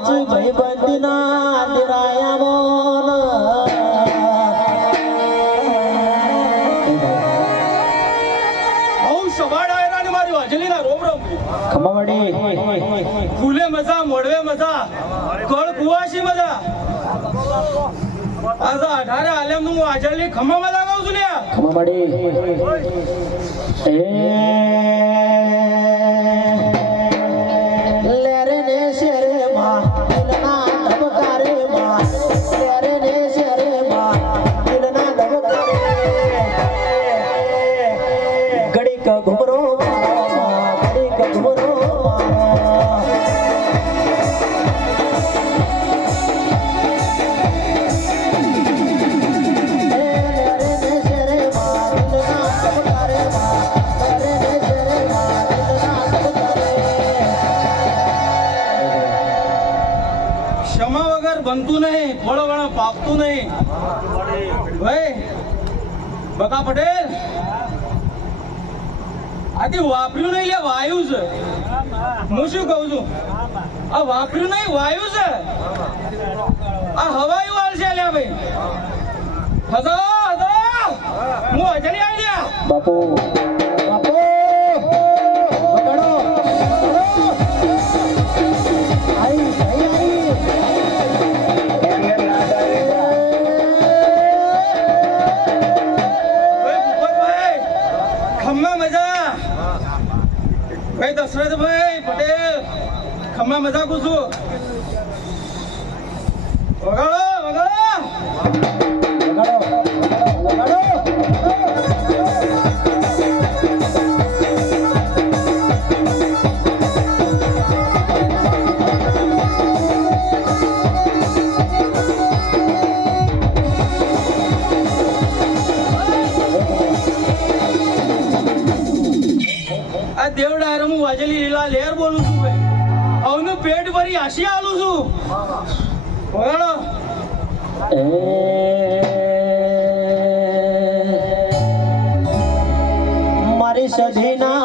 વાચી ભાઈ બંધના દિરાયા મોન આવું સવાડ આયરા ને મારી વાજલીના રોમ રોમ ખમાવડી ફૂલે મજા મોડવે મજા કળ કુવાસી મજા આજ 18 આલમ નું વાજલી ખમા મજા ગાઉં છું લ્યા ખમાવડી લેરે ને શેરે માં દિલના ધબકારે માં લેરે ને શેરે માં દિલના ધબકારે ઘડીક ઘુમરો ઘડીક ઘુમરો ક્ષમા વગર બનતું નહીં ફળ વાળા પાપતું નહીં ભાઈ બકા પટેલ આજે વાપર્યું નહીં લે વાયુ છે હું શું કહું છું આ વાપર્યું નહીં વાયુ છે આ હવાયું વાલ છે લ્યા ભાઈ હજો હજો હું અજની આવી લ્યા બાપુ બાપુ વગાડો આઈ આઈ ખમ્મા મજા ભાઈ દશરથભાઈ પટેલ ખમ્મા મજા પૂછું વગાડો વગાડો વગાડો આ દેવડાયર હું વાજલી લીલા લેર બોલું છું ભાઈ આવનું પેટ ભરી હાસી આલું છું વગાડો મારી સધીના